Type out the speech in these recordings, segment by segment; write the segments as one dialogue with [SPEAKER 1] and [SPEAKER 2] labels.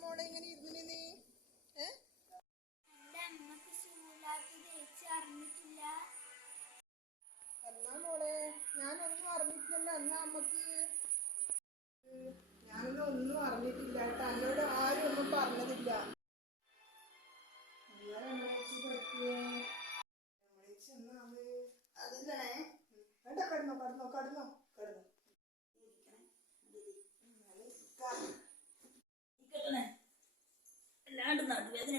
[SPEAKER 1] മോളെ ഇങ്ങനെ ഇരുന്നിന് നീ? ഏ? എന്നാ മോളെ ഞാനൊന്നും അറിഞ്ഞിട്ടില്ലല്ലോ. എന്നാ
[SPEAKER 2] അമ്മയ്ക്ക്?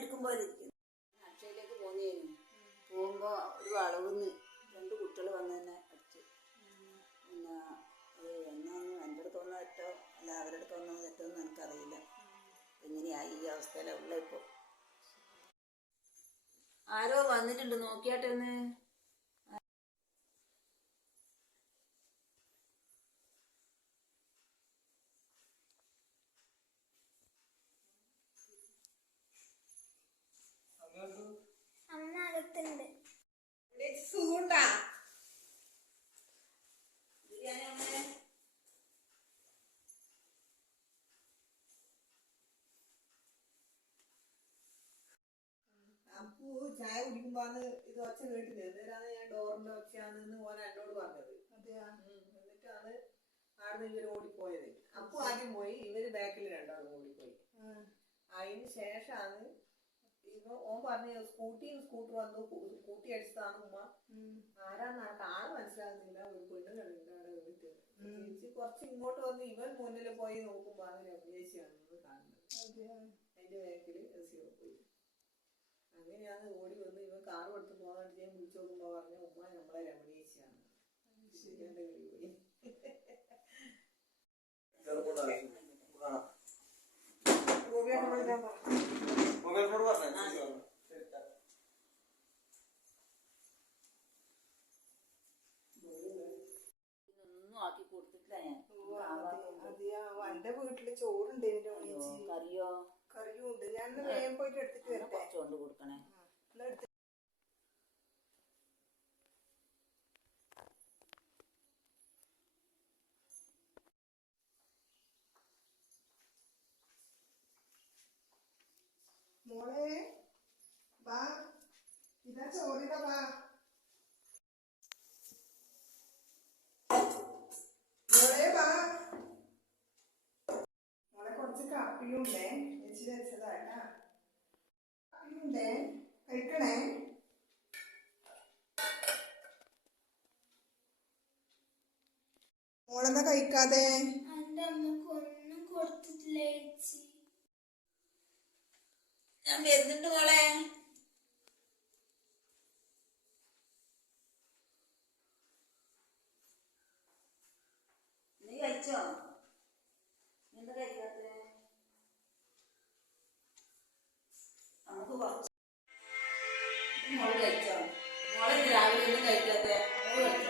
[SPEAKER 2] ഇരിക്കുന്നു അക്ഷയിലേക്ക് പോന്നേനു പോകുമ്പോൾ ഒരു വളവുന്ന് രണ്ട് കുട്ടികൾ വന്ന് തന്നെ പിന്നെ എന്നാന്ന് എന്റെ അടുത്ത് വന്നോ തെറ്റോ? അല്ല അവരുടെ അടുത്ത് വന്നോ തെറ്റോ എന്ന് എനിക്കറിയില്ല. എങ്ങനെയായി ഈ അവസ്ഥയിലുള്ള ആരോ വന്നിട്ടുണ്ട്. നോക്കിയാട്ടെ
[SPEAKER 1] ചായ കുടിക്കുമ്പോ ഇത് ഒച്ച കേട്ടില്ല അന്നേരാണ് ഞാൻ ഡോറിന്റെ ഒച്ചയാണെന്ന് ഓൻ എന്നോട് പറഞ്ഞത്. എന്നിട്ടാണ് ആടുന്ന് ഇവർ ഓടിപ്പോയത്. അപ്പു ആദ്യം പോയി. ഇവർ ബാക്കിൽ രണ്ടാളും ഓടിപ്പോയി. അതിന് ശേഷാണ് ഇവ ഓൻ പറഞ്ഞ സ്കൂട്ടിയും സ്കൂട്ടർ വന്നു. സ്കൂട്ടി അടിച്ചതാണ് ഉമ്മ. ആരാന്ന് ആൾ മനസ്സിലാകുന്നില്ല. ഒരു പെണ്ണുങ്ങളുണ്ട് അവിടെ വീട്ടിൽ. കുറച്ച് ഇങ്ങോട്ട് വന്ന് ഇവൻ മുന്നിൽ പോയി നോക്കുമ്പോ ആണ് രമേശിയാണെന്ന് കാണുന്നത്. അതിന്റെ ബാക്കിൽ സീറോ പോയി. കാർ എടുത്ത് പോകാൻ ഞാൻ വിളിച്ചു നോക്കുമ്പോ പറഞ്ഞു ഉമ്മ നമ്മളെ രമണീശിയാണ് ശരിയാണ്ട് കളി പോയി
[SPEAKER 2] ആക്കി കൊടുത്തിട്ടില്ല ഞാൻ.
[SPEAKER 1] എന്റെ വീട്ടിൽ ചോറുണ്ട്
[SPEAKER 2] കറിയോ?
[SPEAKER 1] കറിയും ഉണ്ട് ഞാൻ മോളെ വാ. ഇതാ ചോറിട വാ. മോളെ വാ. മോളെ കുറച്ച് കാപ്പിയുണ്ടേ വെച്ച് വെച്ചതാട്ടാ കാപ്പിയുണ്ടേ കഴിക്കണേ? മോളെന്താ കഴിക്കാതെ
[SPEAKER 3] എന്റെ അമ്മയ്ക്ക് ഒന്നും കൊടുത്തിട്ടില്ല ചേച്ചി.
[SPEAKER 2] ഞാൻ വരുന്നുണ്ട് മോളെ. നീ കഴിച്ചോ? എന്താ കഴിക്കാത്ത? നമുക്ക് കുറച്ച് മോൾ കഴിച്ചോ? മോളെ രാവിലെ ഒന്നും കഴിക്കാത്ത? മോൾ കഴിച്ചോ?